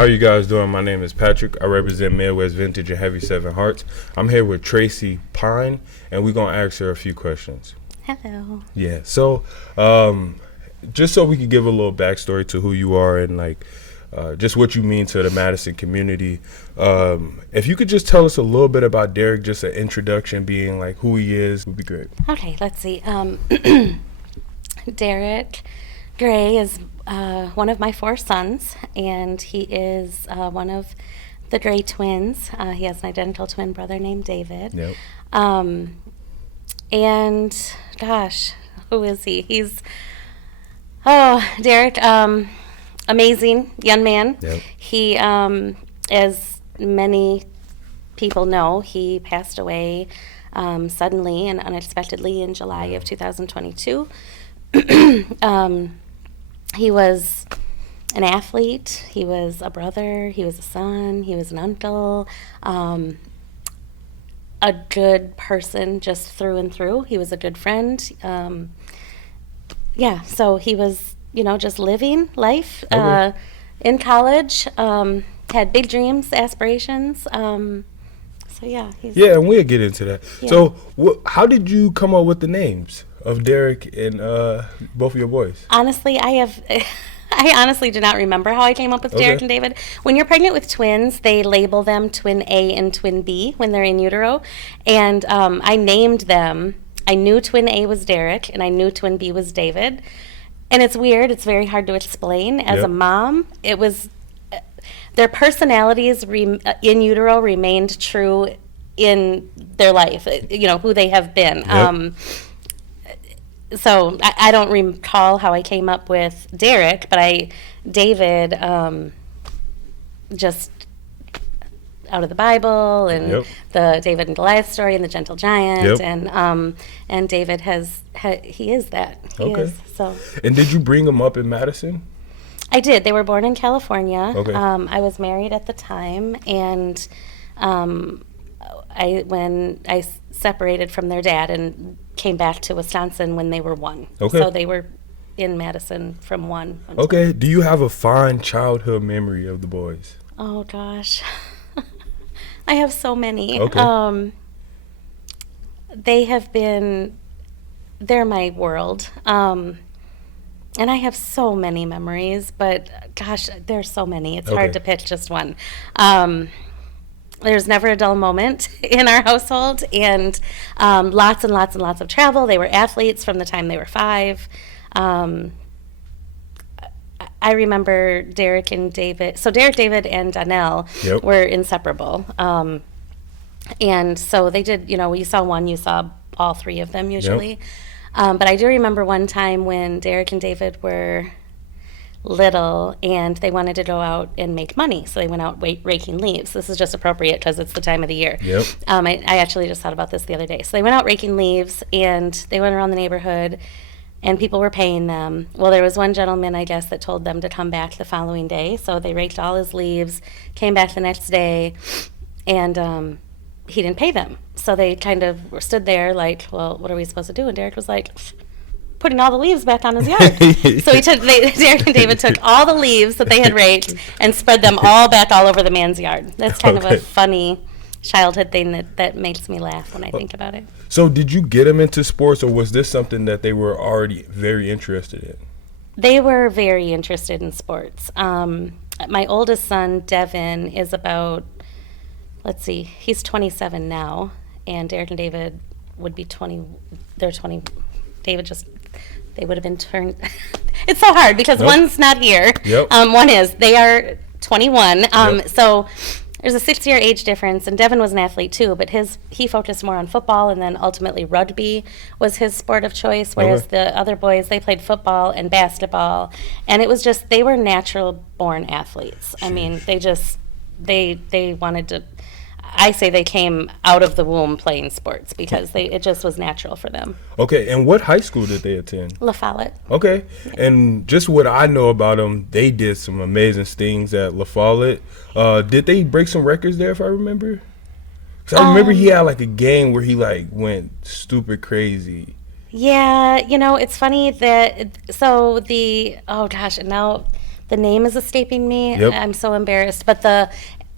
How you guys doing? My name is Patrick. I represent Midwest Vintage and Heavy Seven Hearts. I'm here with Tracy Pine, and we're going to ask her a few questions. Hello. Yeah, so just so we could give a little backstory to who you are and just what you mean to the Madison community. If you could just tell us a little bit about Derek, just an introduction, being like who he is, would be great. Okay, let's see. Derek Gray is one of my 4 sons, and he is one of the Gray twins. He has an identical twin brother named David. Yep. And gosh, who is he? Derek, amazing young man. Yep. He, as many people know, he passed away suddenly and unexpectedly in July of 2022. He was an athlete, he was a brother, he was a son, he was an uncle, a good person just through and through. He was a good friend. So he was, just living life in college, had big dreams, aspirations. And we'll get into that. Yeah. So how did you come up with the names of Derek and both of your boys? Honestly, I honestly do not remember how I came up with Derek and David. When you're pregnant with twins, they label them twin A and twin B when they're in utero. And I named them. I knew twin A was Derek, and I knew twin B was David. And it's weird. It's very hard to explain. As a mom, it was their personalities in utero remained true in their life, who they have been. Yep. So I don't recall how I came up with Derek, but David, just out of the Bible and the David and Goliath story and the Gentle Giant, and David he is that. He is, so. And did you bring them up in Madison? I did. They were born in California. Okay. I was married at the time, and when I separated from their dad and came back to Wisconsin when they were 1. Okay. So they were in Madison from 1. Okay. Do you have a fond childhood memory of the boys? Oh, gosh. I have so many. Okay. They're my world. And I have so many memories, but gosh, there's so many. It's hard to pick just one. There's never a dull moment in our household, and lots and lots and lots of travel. They were athletes from the time they were 5. I remember Derek and David. So Derek, David, and Donnell were inseparable. And so they did, when you saw one, you saw all 3 of them usually. But I do remember one time when Derek and David were little and they wanted to go out and make money, so they went out raking leaves. This is just appropriate because it's the time of the year. I actually just thought about this the other day. So they went out raking leaves and they went around the neighborhood and people were paying them. Well, there was one gentleman, I guess, that told them to come back the following day, so they raked all his leaves, came back the next day, and he didn't pay them. So they kind of stood there like, well, what are we supposed to do? And Derek was like, putting all the leaves back on his yard. So Derek and David took all the leaves that they had raked and spread them all back all over the man's yard. That's kind of a funny childhood thing that makes me laugh when I think about it. So did you get them into sports, or was this something that they were already very interested in? They were very interested in sports. My oldest son, Devin, is about, he's 27 now, and Derek and David would be 20. They're 20. They would have been turned. It's so hard because one's not here. One is. They are 21. So there's a 6-year age difference, and Devin was an athlete too, but he focused more on football, and then ultimately rugby was his sport of choice, whereas the other boys, they played football and basketball, and it was just, they were natural born athletes. I mean, they wanted to, I say they came out of the womb playing sports because it just was natural for them. Okay, and what high school did they attend? La Follette. Okay, and just what I know about them, they did some amazing things at La Follette. Did they break some records there, if I remember? Because I remember he had like a game where he like went stupid crazy. Yeah, it's funny that, so and now The name is escaping me. Yep. I'm so embarrassed. But the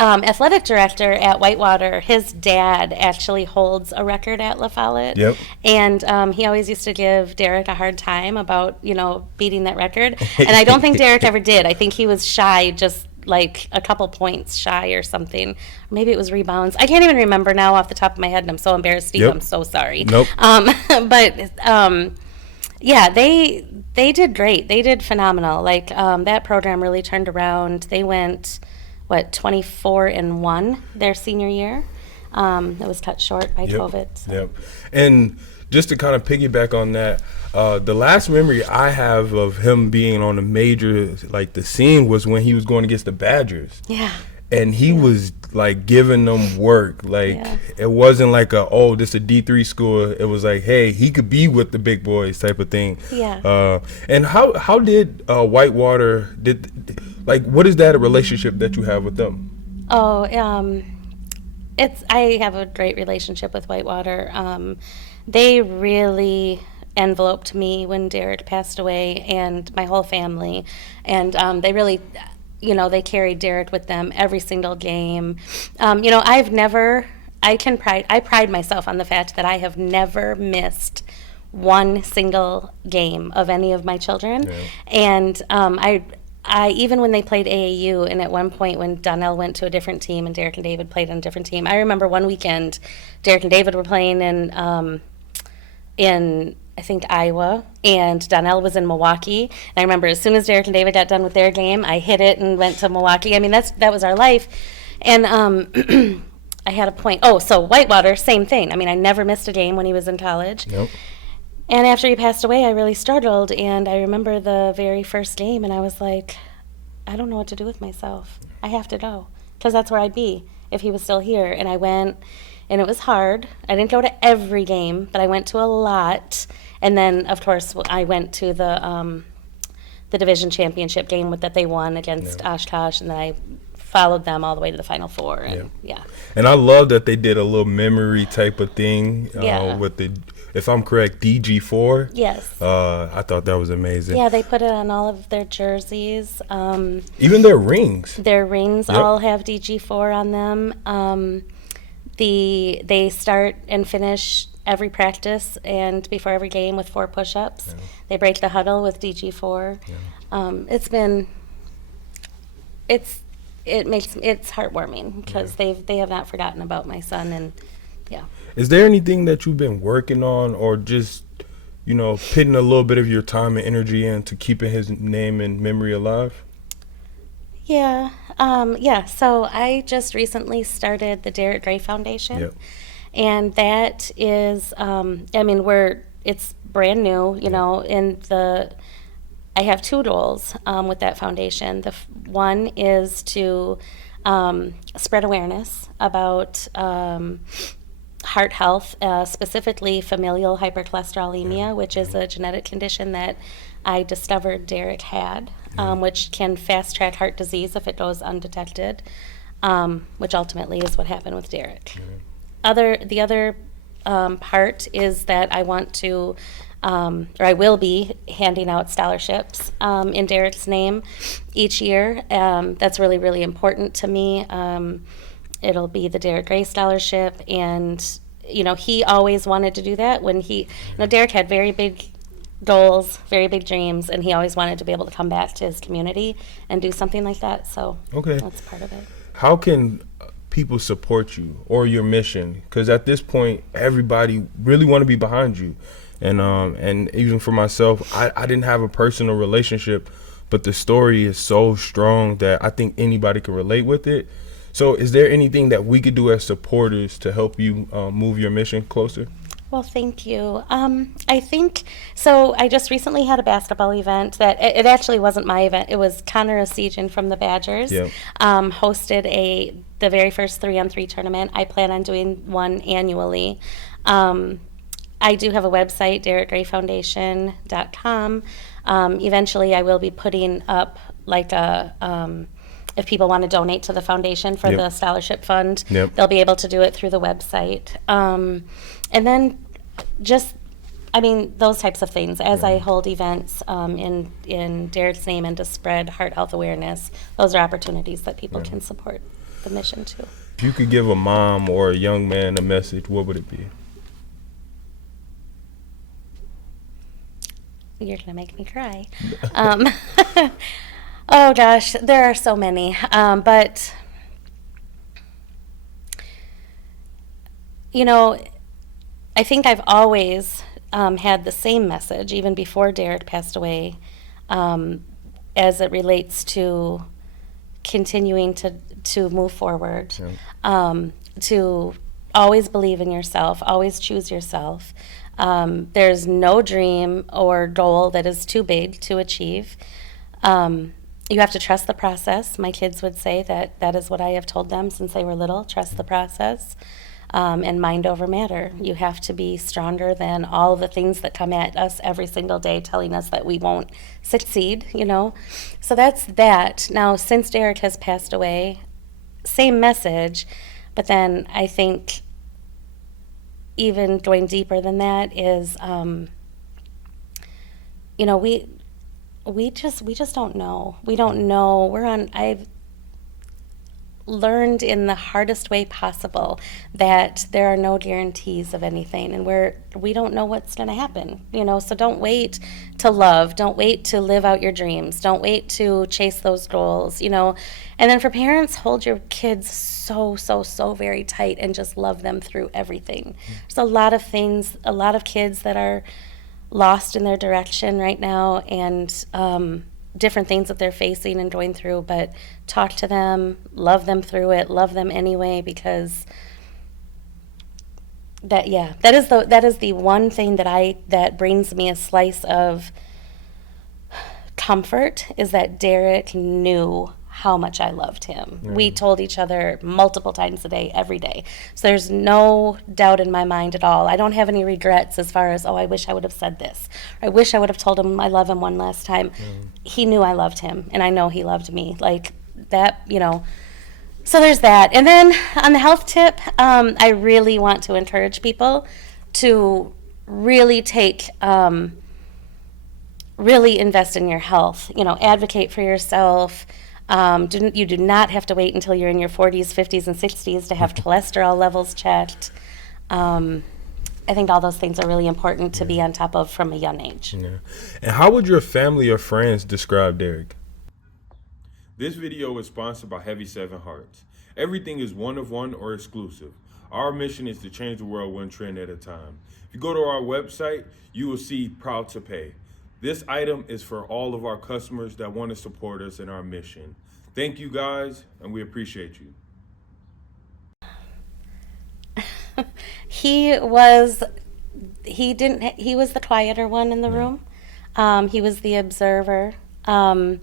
athletic director at Whitewater, his dad actually holds a record at La Follette. Yep. And he always used to give Derek a hard time about, beating that record. And I don't think Derek ever did. I think he was shy, just like a couple points shy or something. Maybe it was rebounds. I can't even remember now off the top of my head, and I'm so embarrassed, Steve. Yep. I'm so sorry. Nope. Yeah, they did great. They did phenomenal. Like, that program really turned around. They went, 24-1 their senior year. It was cut short by COVID. So. Yep. And just to kind of piggyback on that, the last memory I have of him being on a major, like the scene, was when he was going against the Badgers. Yeah. And he was like giving them work. Like it wasn't like this a D3 school. It was like, hey, he could be with the big boys type of thing. Yeah. And how did Whitewater what is that a relationship that you have with them? Oh, I have a great relationship with Whitewater. They really enveloped me when Derek passed away, and my whole family. And they really, they carried Derek with them every single game. I pride myself on the fact that I have never missed one single game of any of my children. Yeah. And I even when they played AAU, and at one point when Donnell went to a different team and Derek and David played on a different team, I remember one weekend Derek and David were playing in I think Iowa, and Donnell was in Milwaukee. And I remember as soon as Derek and David got done with their game, I hit it and went to Milwaukee. I mean, that was our life. And I had a point. Oh, so Whitewater, same thing. I mean, I never missed a game when he was in college. Nope. And after he passed away, I really struggled. And I remember the very first game, and I was like, I don't know what to do with myself. I have to go, because that's where I'd be if he was still here. And I went, and it was hard. I didn't go to every game, but I went to a lot. And then, of course, I went to the division championship game that they won against Oshkosh, and then I followed them all the way to the Final Four. And And I love that they did a little memory type of thing with the, if I'm correct, DG4. Yes. I thought that was amazing. Yeah, they put it on all of their jerseys. Even their rings. Their rings all have DG4 on them. They start and finish every practice and before every game with 4 push-ups. Yeah. They break the huddle with DG4. Yeah. It's heartwarming because they have not forgotten about my son. And is there anything that you've been working on, or just putting a little bit of your time and energy into keeping his name and memory alive? Yeah. So I just recently started the Derek Gray Foundation. Yep. And that is, it's brand new, and I have 2 goals with that foundation. The one is to spread awareness about heart health, specifically familial hypercholesterolemia, which is a genetic condition that I discovered Derek had, which can fast-track heart disease if it goes undetected, which ultimately is what happened with Derek. The other part is that I want to, or I will be handing out scholarships in Derek's name each year. That's really, really important to me. It'll be the Derek Gray Scholarship, and he always wanted to do that. When Derek had very big goals, very big dreams, and he always wanted to be able to come back to his community and do something like that. So that's part of it. How can people support you or your mission? Because at this point, everybody really want to be behind you, and even for myself, I didn't have a personal relationship, but the story is so strong that I think anybody can relate with it. So is there anything that we could do as supporters to help you move your mission closer? Well, thank you. I think, so I just recently had a basketball event that, it actually wasn't my event, it was Connor Osegian from the Badgers, hosted the very first 3-on-3 tournament. I plan on doing one annually. I do have a website, DerekGrayFoundation.com. Eventually I will be putting up like if people want to donate to the foundation for the scholarship fund, they'll be able to do it through the website. And then just I mean, those types of things. As I hold events in Derek's name and to spread heart health awareness, those are opportunities that people can support the mission too. If you could give a mom or a young man a message, what would it be? You're gonna make me cry. Oh gosh, there are so many. But you know, I think I've always had the same message, even before Derek passed away, as it relates to continuing to move forward, to always believe in yourself, always choose yourself. There's no dream or goal that is too big to achieve. You have to trust the process. My kids would say that is what I have told them since they were little, trust the process. And mind over matter. You have to be stronger than all of the things that come at us every single day telling us that we won't succeed, you know. So that's that. Now, since Derek has passed away, same message, but then I think even going deeper than that is, you know, we just don't know. We don't know. I've learned in the hardest way possible that there are no guarantees of anything, and we don't know what's going to happen, you know. So don't wait to love, don't wait to live out your dreams, don't wait to chase those goals, you know. And then for parents, hold your kids so very tight and just love them through everything. There's a lot of things, a lot of kids that are lost in their direction right now, and different things that they're facing and going through, but talk to them, love them through it, love them anyway, because that is the one thing that brings me a slice of comfort, is that Derek knew how much I loved him. We told each other multiple times a day, every day. So there's no doubt in my mind at all. I don't have any regrets as far as, oh, I wish I would have said this. Or I wish I would have told him I love him one last time. He knew I loved him, and I know he loved me. Like that, you know. So there's that. And then on the health tip, I really want to encourage people to really really invest in your health. You know, advocate for yourself. You do not have to wait until you're in your 40s, 50s, and 60s to have cholesterol levels checked. I think all those things are really important to be on top of from a young age. Yeah. And how would your family or friends describe Derek? This video is sponsored by Heavy 7 Hearts. Everything is one of one or exclusive. Our mission is to change the world one trend at a time. If you go to our website, you will see Proud to Pay. This item is for all of our customers that want to support us in our mission. Thank you guys, and we appreciate you. He was the quieter one in the room. He was the observer, but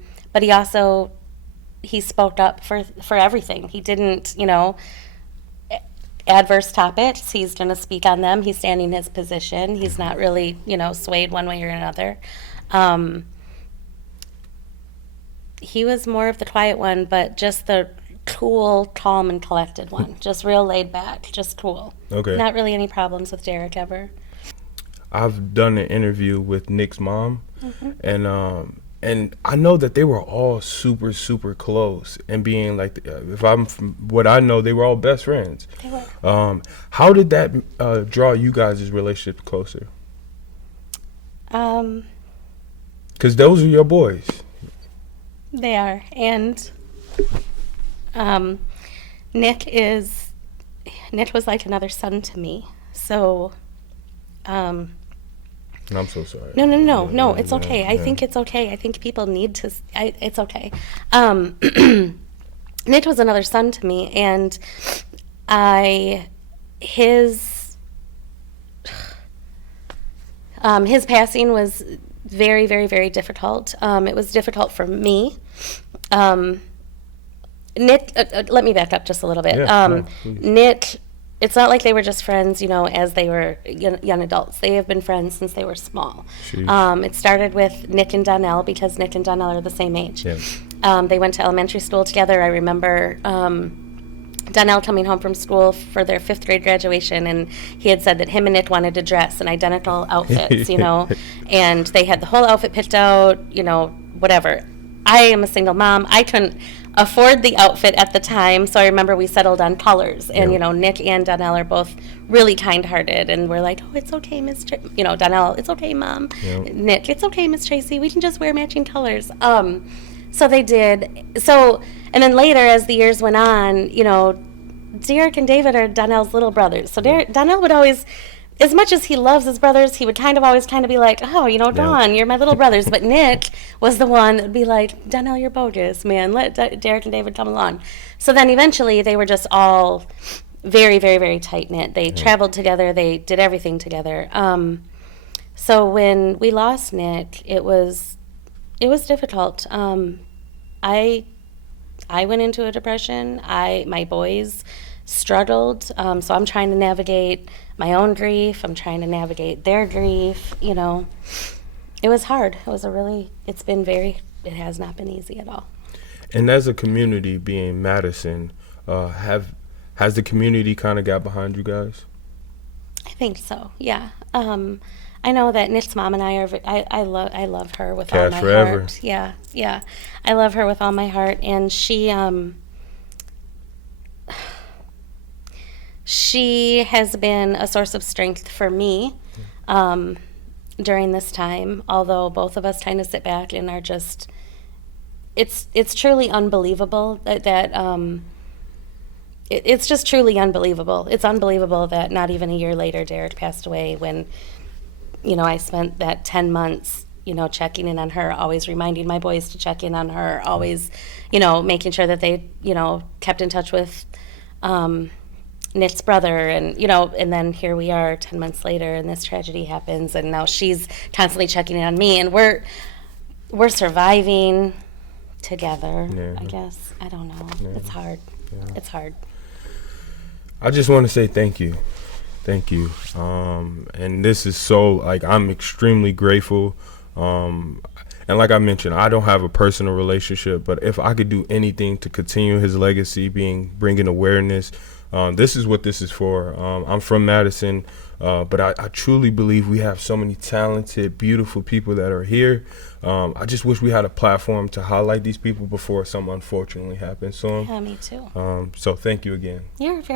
he spoke up for everything. He didn't, you know, adverse topics, he's going to speak on them. He's standing his position. He's not really, you know, swayed one way or another. He was more of the quiet one, but just the cool, calm, and collected one. Just real laid back, just cool. Okay. Not really any problems with Derek ever. I've done an interview with Nick's mom, and I know that they were all super close, and being like, if I'm from what I know, they were all best friends. They were. How did that draw you guys' relationship closer? Because those are your boys. They are, and Nick was like another son to me. So. I'm so sorry. No, it's okay. I think it's okay. I think people need to, it's okay. Nick was another son to me, and his passing was very, very, very difficult. It was difficult for me. Nick, let me back up just a little bit. Nick, it's not like they were just friends, you know, as they were young adults. They have been friends since they were small. It started with Nick and Donnell, because Nick and Donnell are the same age. Yeah. They went to elementary school together. I remember Donnell coming home from school for their 5th grade graduation, and he had said that him and Nick wanted to dress in identical outfits, and they had the whole outfit picked out, whatever. I am a single mom. I couldn't afford the outfit at the time, so I remember we settled on colors. And, Nick and Donnell are both really kind-hearted, and we're like, oh, it's okay, Miss Donnell, it's okay, Mom. Yep. Nick, it's okay, Miss Tracy, we can just wear matching colors. So they did. So, and then later, as the years went on, Derek and David are Donnell's little brothers. So Donnell would always, as much as he loves his brothers, he would always be like, oh, Don, you're my little brothers. But Nick was the one that would be like, Donnell, you're bogus, man. Let Derek and David come along. So then eventually they were just all very, very, very tight-knit. They traveled together. They did everything together. So when we lost Nick, it was difficult. I went into a depression. My boys struggled. So I'm trying to navigate my own grief. I'm trying to navigate their grief. It was hard. It has not been easy at all. And as a community, being Madison, has the community kind of got behind you guys? I think so. Yeah. I know that Nick's mom and I love her with all my heart. Yeah. I love her with all my heart, and she has been a source of strength for me during this time, although both of us kind of sit back and are just, it's truly unbelievable it's just truly unbelievable. It's unbelievable that not even a year later Derek passed away, when I spent that 10 months, checking in on her, always reminding my boys to check in on her, always, making sure that they, kept in touch with Nick's brother, and and then here we are 10 months later, and this tragedy happens, and now she's constantly checking in on me, and we're surviving together. Yeah. I guess, I don't know. Yeah. It's hard. Yeah. It's hard. I just want to say thank you. Thank you. And this is so, I'm extremely grateful. And like I mentioned, I don't have a personal relationship, but if I could do anything to continue his legacy, bringing awareness, this is what this is for. I'm from Madison, but I truly believe we have so many talented, beautiful people that are here. I just wish we had a platform to highlight these people before something unfortunately happens to them. Yeah, me too. So thank you again. You're very